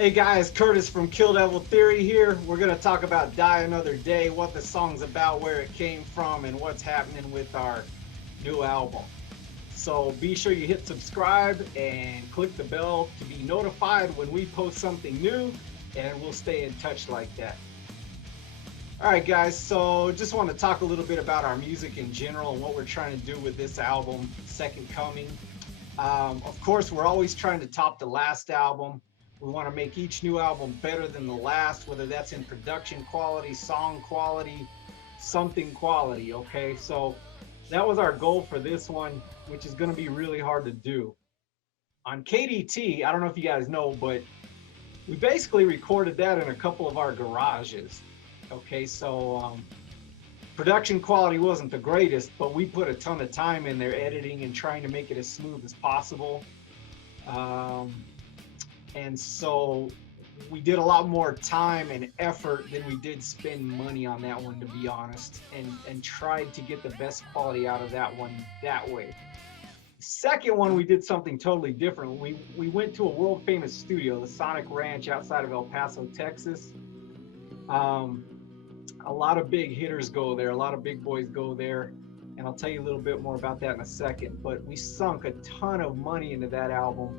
Hey guys, Curtis from KillDevil Theory here. We're going to talk about Die Another Day, what the song's about, where it came from, and what's happening with our new album. So be sure you hit subscribe and click the bell to be notified when we post something new, and we'll stay in touch like that. All right, guys, so just want to talk a little bit about our music in general and what we're trying to do with this album, Second Coming. Of course, we're always trying to top the last album. We want to make each new album better than the last, whether that's in production quality, song quality, something quality, okay? So that was our goal for this one, which is going to be really hard to do. On KDT, I don't know if you guys know, but we basically recorded that in a couple of our garages, okay? So production quality wasn't the greatest, but we put a ton of time in there editing and trying to make it as smooth as possible. And so we did a lot more time and effort than we did spend money on that one, to be honest, and tried to get the best quality out of that one that way. The second one, we did something totally different. We went to a world famous studio, the Sonic Ranch outside of El Paso, Texas. A lot of big hitters go there, a lot of big boys go there, and I'll tell you a little bit more about that in a second. But we sunk a ton of money into that album.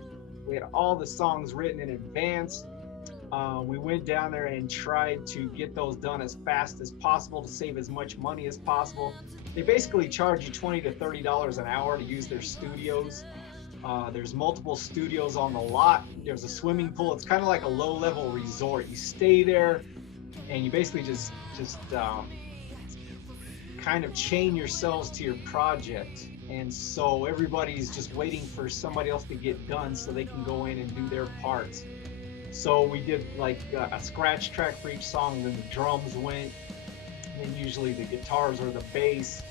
We had all the songs written in advance. We went down there and tried to get those done as fast as possible to save as much money as possible. They basically charge you $20 to $30 an hour to use their studios. There's multiple studios on the lot. There's a swimming pool. It's kind of like a low-level resort. You stay there, and you basically just kind of chain yourselves to your project. And so everybody's just waiting for somebody else to get done so they can go in and do their parts. So we did like a scratch track for each song, then the drums went, and then usually the guitars or the bass,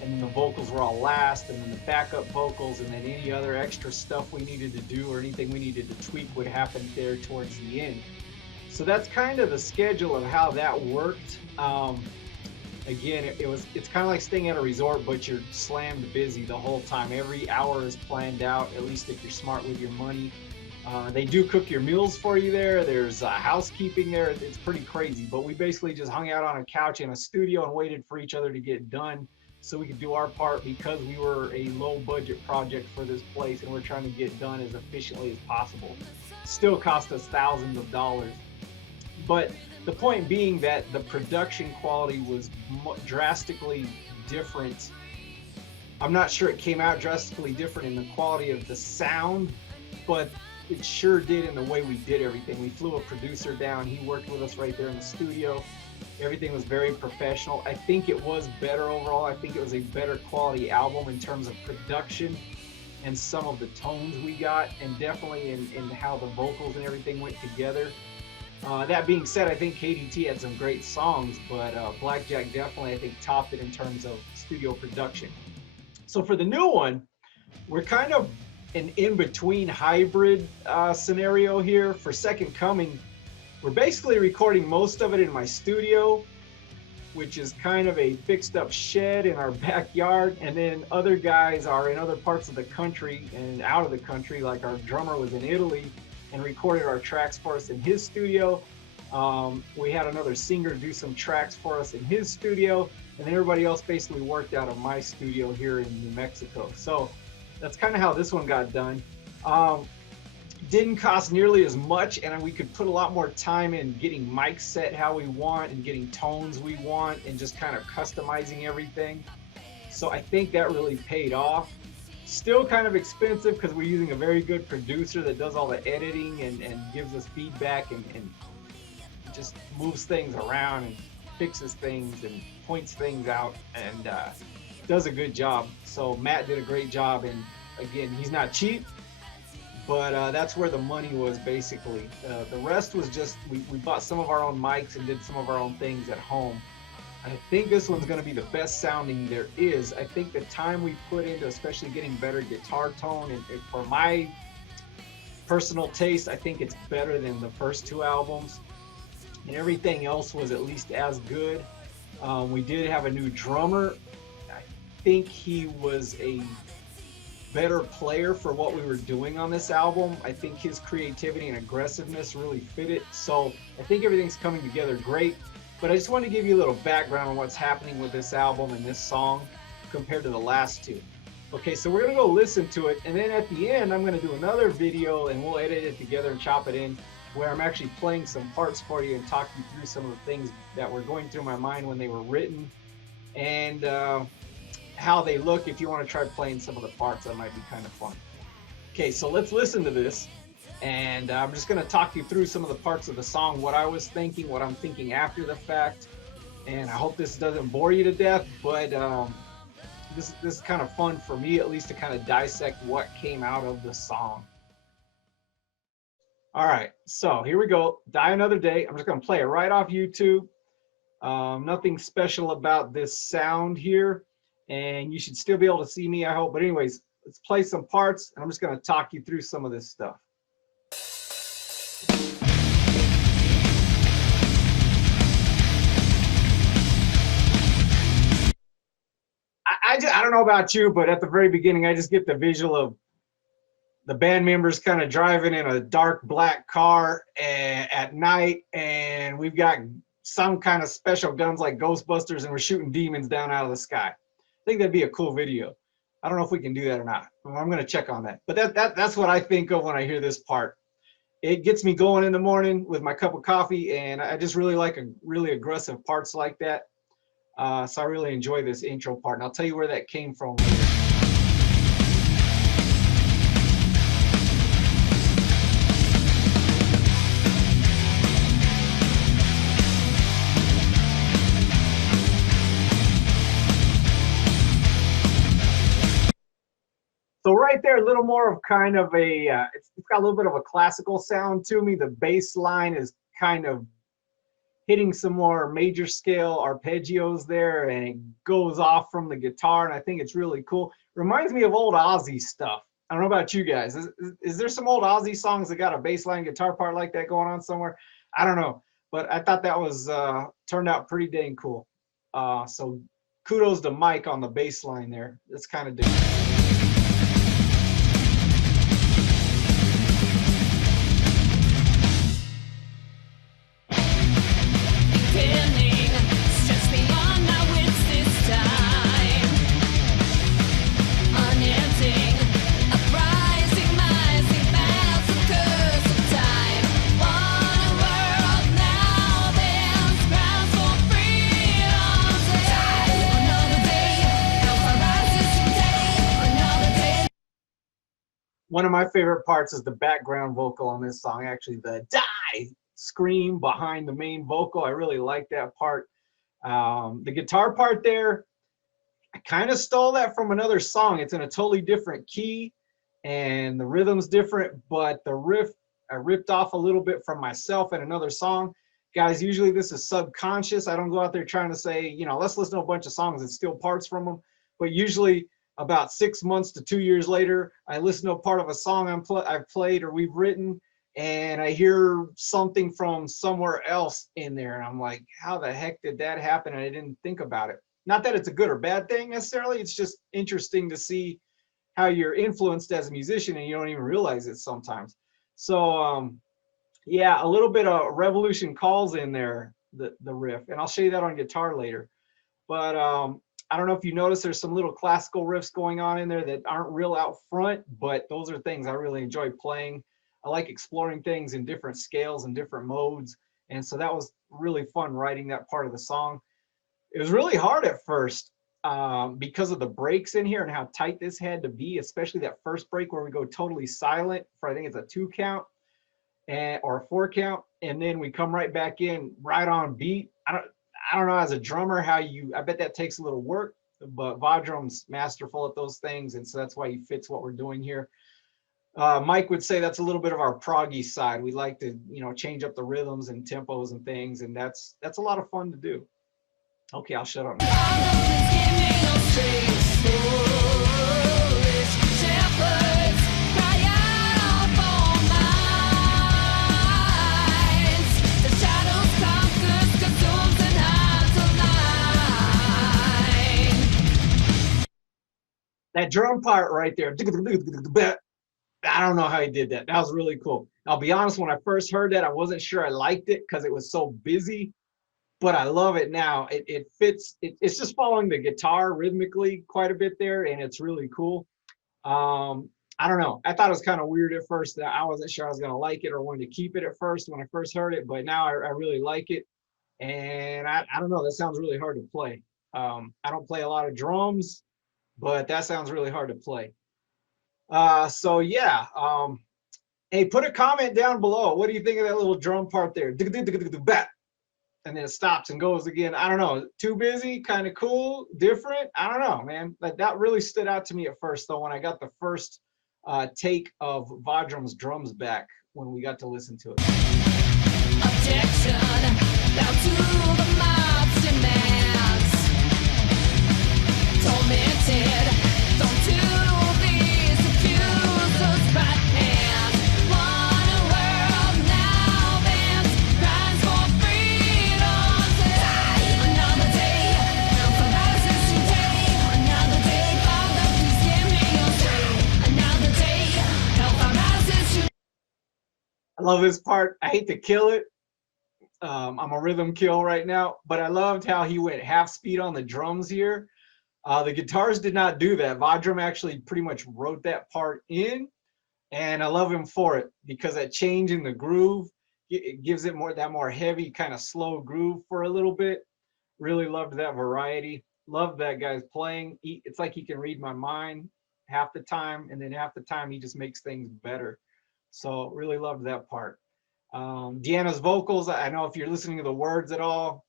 and then the vocals were all last, and then the backup vocals, and then any other extra stuff we needed to do or anything we needed to tweak would happen there towards the end. So that's kind of the schedule of how that worked. Again, it's kind of like staying at a resort, but you're slammed busy the whole time. Every hour is planned out, at least if you're smart with your money. They do cook your meals for you there. There's housekeeping there. It's pretty crazy. But we basically just hung out on a couch in a studio and waited for each other to get done so we could do our part, because we were a low budget project for this place and we're trying to get done as efficiently as possible. Still cost us thousands of dollars. But the point being that the production quality was drastically different. I'm not sure it came out drastically different in the quality of the sound, but it sure did in the way we did everything. We flew a producer down. He worked with us right there in the studio. Everything was very professional. I think it was better overall. I think it was a better quality album in terms of production and some of the tones we got, and definitely in how the vocals and everything went together. That being said, I think KDT had some great songs, but Blackjack definitely, I think, topped it in terms of studio production. So for the new one, we're kind of an in-between hybrid scenario here. For Second Coming, we're basically recording most of it in my studio, which is kind of a fixed-up shed in our backyard, and then other guys are in other parts of the country and out of the country, like our drummer was in Italy and recorded our tracks for us in his studio. We had another singer do some tracks for us in his studio, and then everybody else basically worked out of my studio here in New Mexico. So that's kind of how this one got done. Didn't cost nearly as much, and we could put a lot more time in getting mics set how we want and getting tones we want and just kind of customizing everything. So I think that really paid off. Still kind of expensive because we're using a very good producer that does all the editing and gives us feedback and just moves things around and fixes things and points things out and does a good job. So Matt did a great job, and again, he's not cheap, but that's where the money was basically. The rest was just, we bought some of our own mics and did some of our own things at home. I think this one's going to be the best sounding there is. I think the time we put into especially getting better guitar tone, and for my personal taste, I think it's better than the first two albums. And everything else was at least as good. We did have a new drummer. I think he was a better player for what we were doing on this album. I think his creativity and aggressiveness really fit it. So I think everything's coming together great. But I just want to give you a little background on what's happening with this album and this song compared to the last two. Okay, so we're going to go listen to it. And then at the end, I'm going to do another video and we'll edit it together and chop it in where I'm actually playing some parts for you and talk you through some of the things that were going through my mind when they were written and how they look. If you want to try playing some of the parts, that might be kind of fun. Okay, so let's listen to this. And I'm just going to talk you through some of the parts of the song, what I was thinking, what I'm thinking after the fact. And I hope this doesn't bore you to death, but this is kind of fun for me, at least, to kind of dissect what came out of the song. All right, so here we go. Die Another Day. I'm just going to play it right off YouTube. Nothing special about this sound here. And you should still be able to see me, I hope. But anyways, let's play some parts, and I'm just going to talk you through some of this stuff. I don't know about you, but at the very beginning, I just get the visual of the band members kind of driving in a dark black car at night, and we've got some kind of special guns like Ghostbusters, and we're shooting demons down out of the sky. I think that'd be a cool video. I don't know if we can do that or not. I'm going to check on that. But that's what I think of when I hear this part. It gets me going in the morning with my cup of coffee, and I just really like really aggressive parts like that. So I really enjoy this intro part, and I'll tell you where that came from later. So right there, a little more of kind of a, it's got a little bit of a classical sound to me. The bass line is kind of hitting some more major scale arpeggios there, and it goes off from the guitar, and I think it's really cool. Reminds me of old Ozzy stuff. I don't know about you guys. Is there some old Ozzy songs that got a bass line guitar part like that going on somewhere? I don't know, but I thought that was turned out pretty dang cool. So kudos to Mike on the bass line there. That's kind of different. One of my favorite parts is the background vocal on this song, actually the die scream behind the main vocal. I really like that part. The guitar part there, I kind of stole that from another song. It's in a totally different key and the rhythm's different, but the riff, I ripped off a little bit from myself in another song. Guys, usually this is subconscious. I don't go out there trying to say, you know, let's listen to a bunch of songs and steal parts from them, but usually about 6 months to 2 years later, I listen to a part of a song I've played or we've written, and I hear something from somewhere else in there. And I'm like, how the heck did that happen? And I didn't think about it. Not that it's a good or bad thing necessarily. It's just interesting to see how you're influenced as a musician and you don't even realize it sometimes. So yeah, a little bit of Revolution Calls in there, the riff. And I'll show you that on guitar later. But I don't know if you notice there's some little classical riffs going on in there that aren't real out front, but those are things I really enjoy playing. I like exploring things in different scales and different modes. And so that was really fun writing that part of the song. It was really hard at first because of the breaks in here and how tight this had to be, especially that first break where we go totally silent for, I think it's a 2 count or a 4 count. And then we come right back in right on beat. I don't know as a drummer how I bet that takes a little work, but Vajram's masterful at those things, and so that's why he fits what we're doing here. Mike would say that's a little bit of our proggy side. We like to, you know, change up the rhythms and tempos and things, and that's a lot of fun to do. Okay, I'll shut up now. That drum part right there. I don't know how he did that. That was really cool. I'll be honest, when I first heard that, I wasn't sure I liked it because it was so busy, but I love it now. It fits, it's just following the guitar rhythmically quite a bit there, and it's really cool. I don't know. I thought it was kind of weird at first that I wasn't sure I was going to like it or wanted to keep it at first when I first heard it, but now I really like it. And I don't know, that sounds really hard to play. I don't play a lot of drums, but that sounds really hard to play. So yeah, hey, put a comment down below. What do you think of that little drum part there? And then it stops and goes again. I don't know. Too busy, kind of cool, different. I don't know, man. But that really stood out to me at first, though, when I got the first take of Vajram's drums back when we got to listen to it. Objection, down to the mob's demands. Tormented, don't do these accusers right hand. Want a world now bans, cries for freedom today. Another day, no paralysis today. Another day, Father, please give me your say. Another day, no paralysis today. I love this part. I hate to kill it. I'm a rhythm kill right now, but I loved how he went half speed on the drums here. The guitars did not do that. Vajram actually pretty much wrote that part in, and I love him for it because that change in the groove, it gives it more heavy kind of slow groove for a little bit. Really loved that variety. Loved that guy's playing. It's like he can read my mind half the time, and then half the time he just makes things better. So really loved that part. Deanna's vocals, I know if you're listening to the words at all,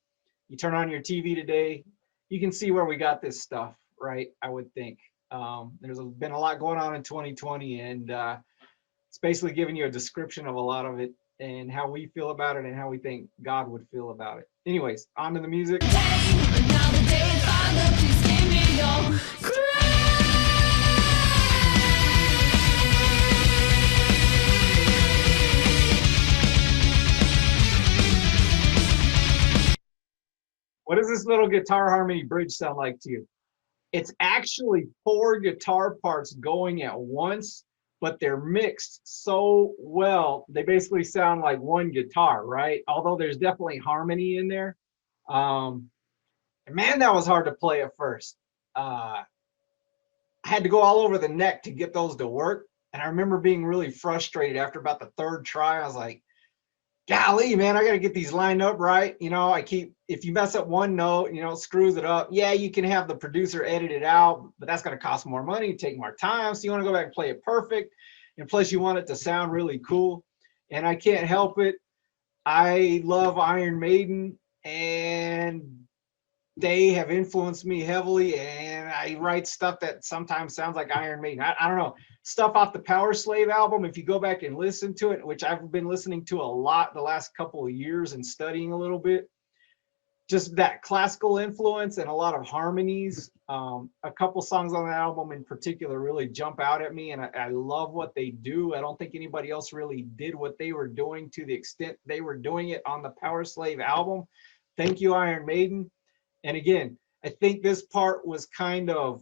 you turn on your TV today, you can see where we got this stuff, right? I would think. There's been a lot going on in 2020, and it's basically giving you a description of a lot of it and how we feel about it and how we think God would feel about it. Anyways, on to the music. Another day, Father, please give me your What does this little guitar harmony bridge sound like to you? It's actually 4 guitar parts going at once, but they're mixed so well. They basically sound like one guitar, right? Although there's definitely harmony in there. Man, that was hard to play at first. I had to go all over the neck to get those to work. And I remember being really frustrated after about the 3rd try. I was like, golly, man, I got to get these lined up right. You know, if you mess up one note, you know, screws it up. Yeah, you can have the producer edit it out, but that's going to cost more money, take more time. So you want to go back and play it perfect. And plus, you want it to sound really cool. And I can't help it. I love Iron Maiden, and they have influenced me heavily, and I write stuff that sometimes sounds like Iron Maiden. I don't know, stuff off the Power Slave album, if you go back and listen to it, which I've been listening to a lot the last couple of years and studying a little bit, just that classical influence and a lot of harmonies. A couple songs on that album in particular really jump out at me, and I love what they do. I don't think anybody else really did what they were doing to the extent they were doing it on the Power Slave album. Thank you, Iron Maiden. And again, I think this part was kind of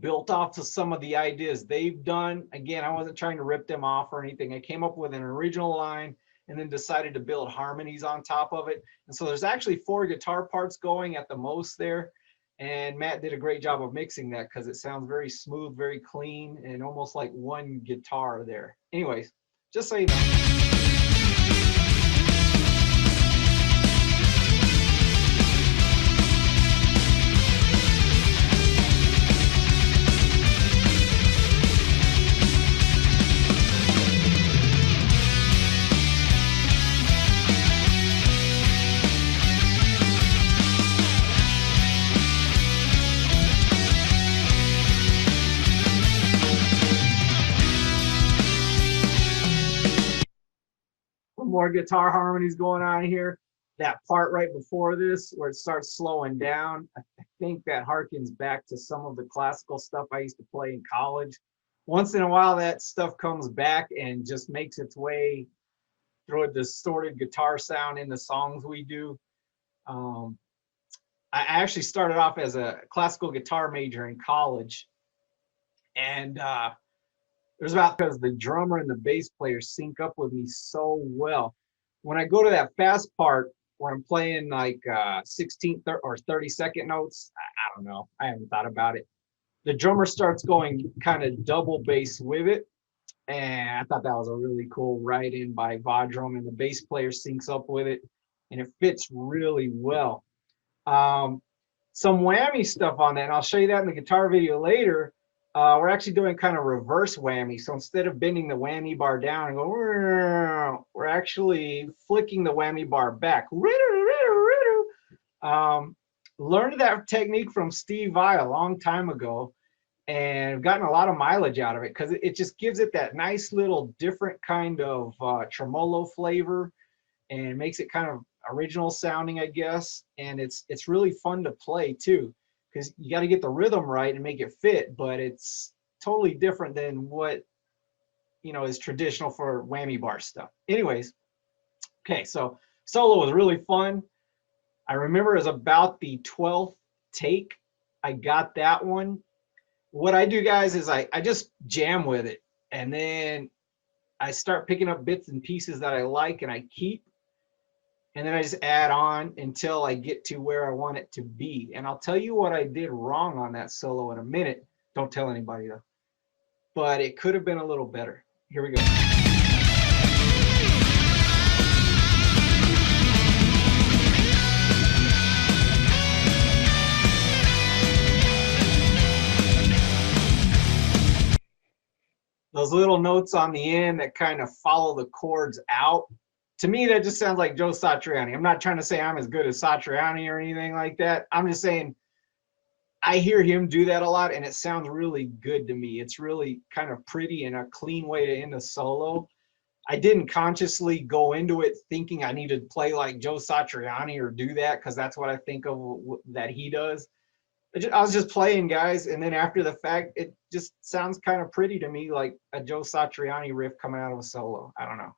built off to some of the ideas they've done. Again, I wasn't trying to rip them off or anything. I came up with an original line and then decided to build harmonies on top of it. And so there's actually 4 guitar parts going at the most there. And Matt did a great job of mixing that because it sounds very smooth, very clean, and almost like one guitar there. Anyways, just so you know. More guitar harmonies going on here. That part right before this where it starts slowing down, I think that harkens back to some of the classical stuff I used to play in college. Once in a while that stuff comes back and just makes its way through a distorted guitar sound in the songs we do. I actually started off as a classical guitar major in college, And there's about because the drummer and the bass player sync up with me so well. When I go to that fast part where I'm playing like 16 or 30-second notes, I don't know. I haven't thought about it. The drummer starts going kind of double bass with it. And I thought that was a really cool write in by Vadrum, and the bass player syncs up with it, and it fits really well. Um, some whammy stuff on that, and I'll show you that in the guitar video later. We're actually doing kind of reverse whammy. So instead of bending the whammy bar down and go, we're actually flicking the whammy bar back. Um, Learned that technique from Steve Vai a long time ago, and gotten a lot of mileage out of it because it just gives it that nice little different kind of tremolo flavor, and makes it kind of original sounding, I guess. And it's really fun to play too, because you got to get the rhythm right and make it fit, but it's totally different than what is traditional for whammy bar stuff. Anyways, okay, so solo was really fun. I remember it was about the 12th take I got that one. What I do, guys, is I just jam with it, and then I start picking up bits and pieces that I like and I keep, and then I just add on until I get to where I want it to be. And I'll tell you what I did wrong on that solo in a minute. Don't tell anybody though. But it could have been a little better. Here we go. Those little notes on the end that kind of follow the chords out. To me, that just sounds like Joe Satriani. I'm not trying to say I'm as good as Satriani or anything like that. I'm just saying I hear him do that a lot, and it sounds really good to me. It's really kind of pretty and a clean way to end a solo. I didn't consciously go into it thinking I needed to play like Joe Satriani or do that, because that's what I think of that he does. I was just playing, guys, and then after the fact, it just sounds kind of pretty to me, like a Joe Satriani riff coming out of a solo. I don't know.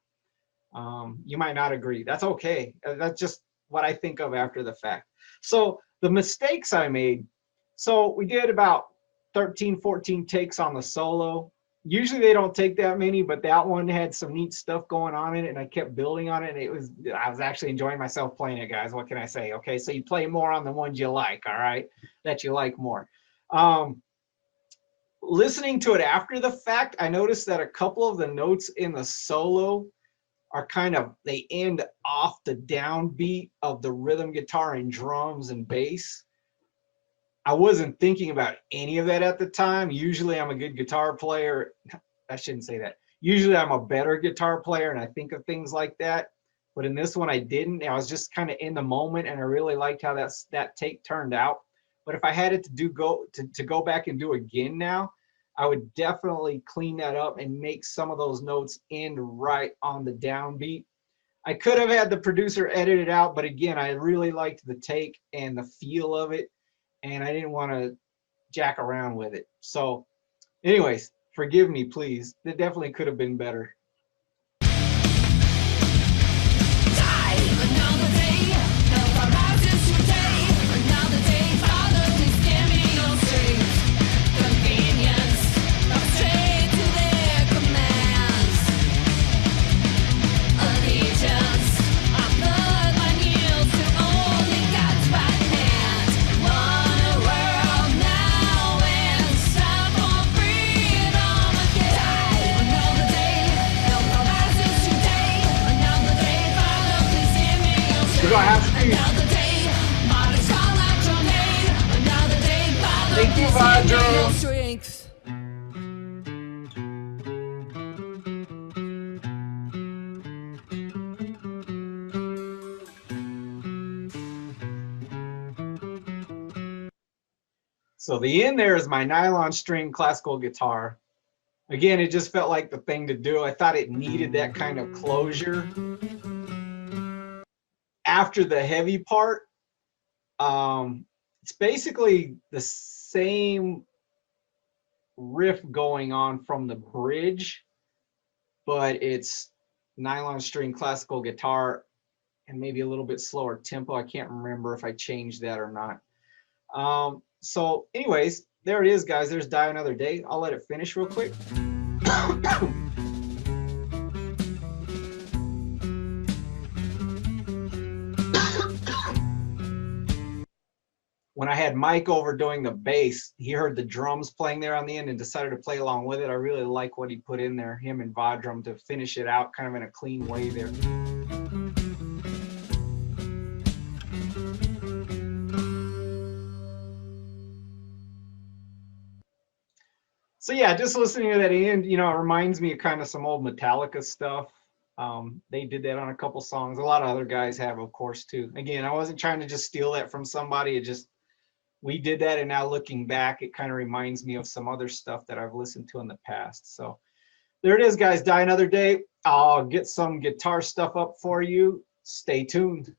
You might not agree. That's okay. That's just what I think of after the fact. So the mistakes I made. So we did about 13, 14 takes on the solo. Usually they don't take that many, but that one had some neat stuff going on in it, and I kept building on it, and I was actually enjoying myself playing it, guys. What can I say? Okay, so you play more on the ones you like, all right, that you like more. Listening to it after the fact, I noticed that a couple of the notes in the solo are they end off the downbeat of the rhythm guitar and drums and bass. I wasn't thinking about any of that at the time. Usually I'm a good guitar player. I shouldn't say that. Usually I'm a better guitar player and I think of things like that. But in this one I didn't. I was just kind of in the moment, and I really liked how that take turned out. But if I had it to go back and do again now, I would definitely clean that up and make some of those notes end right on the downbeat. I could have had the producer edit it out, but again, I really liked the take and the feel of it, and I didn't want to jack around with it. So anyways, forgive me, please. It definitely could have been better. Do I have to? Thank you, Vadrum. So the end there is my nylon string classical guitar. Again, it just felt like the thing to do. I thought it needed that kind of closure. After the heavy part, it's basically the same riff going on from the bridge, but it's nylon string classical guitar and maybe a little bit slower tempo. I can't remember if I changed that or not. So anyways, there it is, guys. There's Die Another Day. I'll let it finish real quick. When I had Mike over doing the bass, he heard the drums playing there on the end and decided to play along with it. I really like what he put in there, him and Vadrum, to finish it out kind of in a clean way there. So yeah, just listening to that end, you know, it reminds me of kind of some old Metallica stuff. They did that on a couple songs. A lot of other guys have, of course, too. Again, I wasn't trying to just steal that from somebody. It just, we did that, and now looking back, it kind of reminds me of some other stuff that I've listened to in the past. So there it is, guys. Die Another Day. I'll get some guitar stuff up for you. Stay tuned.